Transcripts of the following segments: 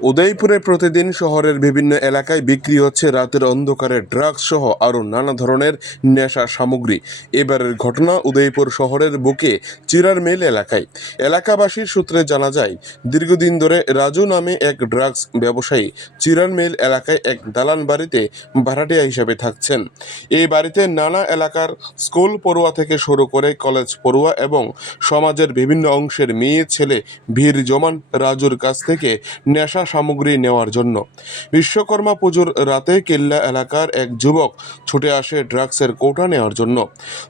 উদয়পুরে প্রতিদিন শহরের বিভিন্ন এলাকায় বিক্রি হচ্ছে রাতের অন্ধকারে ড্রাগস সহ আরও নানা ধরনের নেশা সামগ্রী। এবারের ঘটনা উদয়পুর শহরের বুকে চিরার মেল এলাকায়। এলাকাবাসীর সূত্রে জানা যায়, দীর্ঘদিন ধরে রাজু নামে এক ড্রাগস ব্যবসায়ী চিরার মেল এলাকায় এক দালান বাড়িতে ভাড়াটিয়া হিসেবে থাকছেন। এই বাড়িতে নানা এলাকার স্কুল পড়ুয়া থেকে শুরু করে কলেজ পড়ুয়া এবং সমাজের বিভিন্ন অংশের মেয়ে, ছেলে, ভিড় জমান রাজুর কাছ থেকে নেশা সামগ্রী নেওয়ার জন্য। বিশ্বকর্মা পুজোর রাতে কেল্লা এলাকার এক যুবক ছুটে আসে ড্রাগসের কোটা নেওয়ার জন্য।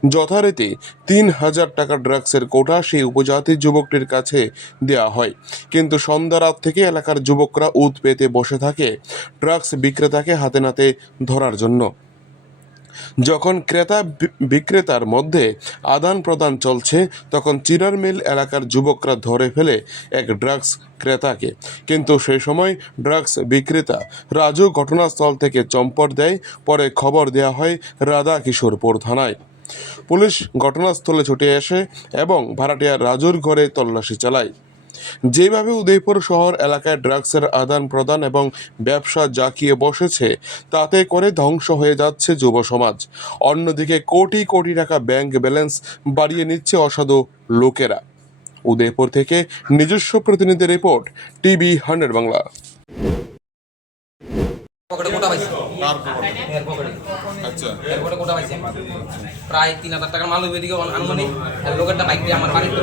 যথারীতি তিন হাজার টাকা ড্রাগসের কোটা সেই উপজাতি যুবকটির কাছে দেয়া হয়। কিন্তু সন্ধ্যা রাত থেকে এলাকার যুবকরা উদ পেতে বসে থাকে ড্রাগস বিক্রেতাকে হাতে নাতে ধরার জন্য। যখন ক্রেতা বিক্রেতার মধ্যে আদান প্রদান চলছে, তখন চিরার মিল এলাকার যুবকরা ধরে ফেলে এক ড্রাগস ক্রেতাকে। কিন্তু সেই সময় ড্রাগস বিক্রেতা রাজু ঘটনাস্থল থেকে চম্পট দেয়। পরে খবর দেওয়া হয় রাধা কিশোরপুর থানায়। পুলিশ ঘটনাস্থলে ছুটে আসে এবং ভাড়াটিয়া রাজুর ঘরে তল্লাশি চালায়। যেভাবে উদয়পুর শহর এলাকায় ড্রাগসের আদান প্রদান এবং ব্যবসা জাঁকিয়ে বসেছে তাতে করে ধ্বংস হয়ে যাচ্ছে যুব সমাজ। অন্যদিকে কোটি কোটি টাকা ব্যাংক ব্যালেন্স বাড়িয়ে নিচ্ছে অসাধু লোকেরা। উদয়পুর থেকে নিজস্ব প্রতিনিধি রিপোর্ট টিভি হান্ড্রেড বাংলা। আচ্ছা। এর কোটা পাইছি। প্রায় তিন হাজার টাকার মাল ওইদিকে আনুমানিক লোকেরটা বাইক দিয়ে আমার বাড়িতে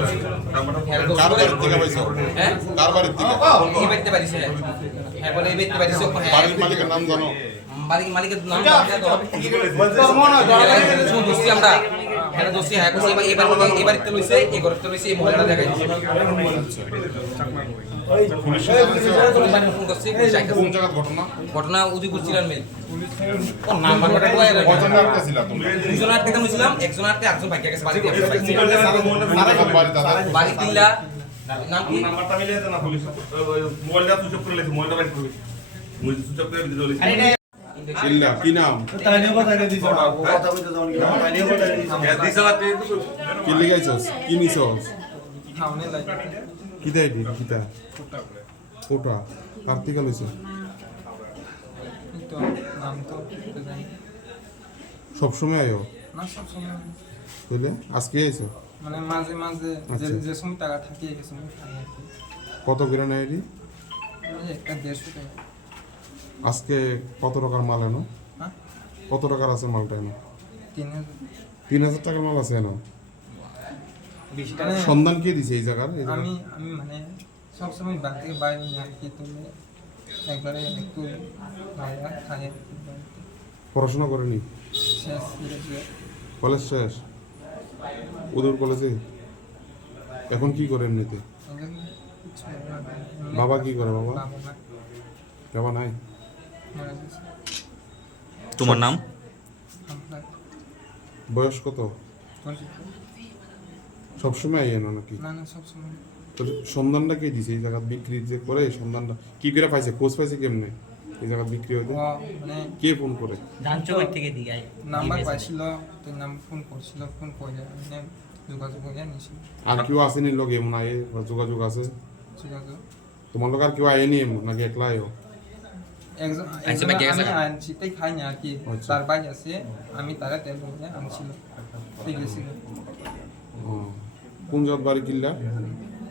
হ্যাঁ কার বাড়ির হ্যাঁ? কার বাড়ির থেকে? এই পারিছে হ্যাঁ বলে এই বাইতে পারিছে হ্যাঁ। বাড়ির মালিকের নাম জানো? বাড়ি মালিকের নাম জানি তো দোস্তি আমরা। হ্যাঁ দোস্তি হ্যাঁ এবার এবার মনে এবার লইছে এই লইছে এই মহিলাটা দেখাই দিছে। ঘটনা? ঘটনা উদিপুর চিলার মিল একজন আটকে একজন ভাগ্য গেছে বাড়ি দিয়ে কোন জায়গার বাড়ি তাদের বাড়ি কিল্লা নাম কি? নাম্বারটা মিলে না পুলিশ। মোবাইলটা করে লেছে করে করে চিল্লা কি নাম কি লিখাইছস কি নিছস কি দেয় দি কিতা কোটা কার থেকে লইছে নাম তো সব সময় আয়ো না সব সময় তাহলে আজকে আইছো মানে মাঝে মাঝে যে আচ্ছা। সময় টাকা থাকে কত করে নেয় এটি? একটা দেড়শো টাকা। আজকে কত টাকার মাল এনো? হ্যাঁ? কত টাকার আছে মালটা এনো? তিন হাজার। টাকার মাল আছে এনো? সন্ধান কে দিছে এই জায়গার? আমি আমি মানে সবসময় বাড়ি থেকে বাইরে নিয়ে একবারে একটু পড়াশোনা করেনি? কলেজ শেষ? উদয় কলেজে? এখন কি করে এমনিতে। বাবা কি করে বাবা? বাবা নাই? মারা গেছে তোমার নাম? বয়স কত? সবসময় এনো নাকি? না না সবসময়। তো সন্ধানটা কে দিছে? এই জায়গা বিক্রি যে করে সন্ধানটা কি করে পাইছে? খোঁজ পাইছে কেমনে? এই জায়গা বিক্রি হইতে? মানে কে ফোন করে? ধানচকের থেকে দিঘায় নাম্বার পাইছিল তো নাম ফোন করছিল ফোন করে মানে যোগাযোগ করে নিয়েছিল আর কেউ আসেনি লোক এমন আয়ে যোগাযোগ আছে? যোগাযোগ। তোমার লোক আর কেউ আয়েনি এমন নাকি একলা আয়ো? একজন আছে? আমি আনছি খাই না আর কি আচ্ছা। তার ভাই আছে আমি তারা তেল বলে আনছিল ঠিক ও। কোন জায়গার বাড়ি কিল্লা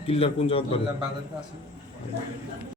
কিল্লার কোন জায়গার বাড়ি আছে